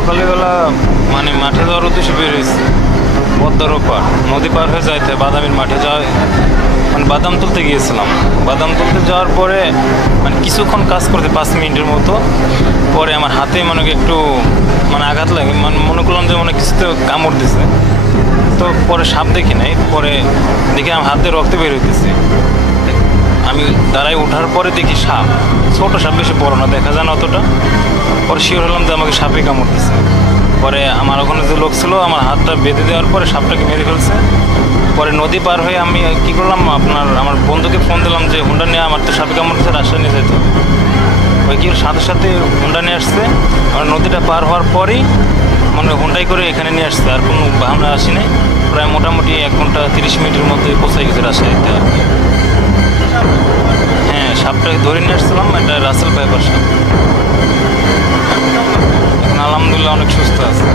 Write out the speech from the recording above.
সকালবেলা মানে মাঠে যাওয়ার উদ্দেশ্যে বের হয়েছি। পদ্মার ওপার নদী পার হয়ে যাইতে বাদামের মাঠে যাওয়া, মানে বাদাম তুলতে গিয়েছিলাম। বাদাম তুলতে যাওয়ার পরে মানে কিছুক্ষণ কাজ করতে 5 মিনিটের মতো পরে আমার হাতে মনে একটু মানে আঘাত লাগে, মানে মনে করলাম যে মনে কিছুতে কামড় দিছে। তো পরে সাপ দেখি নাই, পরে দেখি আমার হাতে রক্ত বের হইতেছে। আমি দাঁড়াই ওঠার পরে দেখি সাপ, ছোটো সাপ, বেশি বড় না, দেখা যায় না অতটা। পরে শিওর হলাম যে আমাকে সাপে কামড় দিছে। পরে আমার ওখানে যে লোক ছিল আমার হাতটা বেঁধে দেওয়ার পরে সাপটাকে মেরে ফেলছে। পরে নদী পার হয়ে আমি কী করলাম, আমার বন্ধুকে ফোন দিলাম যে হুন্ডা নিয়ে, আমার তো সাপে কামড় দিচ্ছে, রাস্তায় নিয়ে যেতে হবে। ওই কি সাথে সাথে হুন্ডা নিয়ে আসছে। আর নদীটা পার হওয়ার পরেই মানে হুন্ডাই করে এখানে নিয়ে আসছে, আর কোনো বাহানা আসি নাই। প্রায় মোটামুটি 1 ঘন্টা 30 মিনিটের মধ্যে পৌঁছে গেছে রাজশাহীতে আর কি। হ্যাঁ, সাপটাকে ধরে নিয়ে আসছিলাম, এটা রাসেল ভাইপার সাপ। এখন আলহামদুলিল্লাহ অনেক সুস্থ আছে।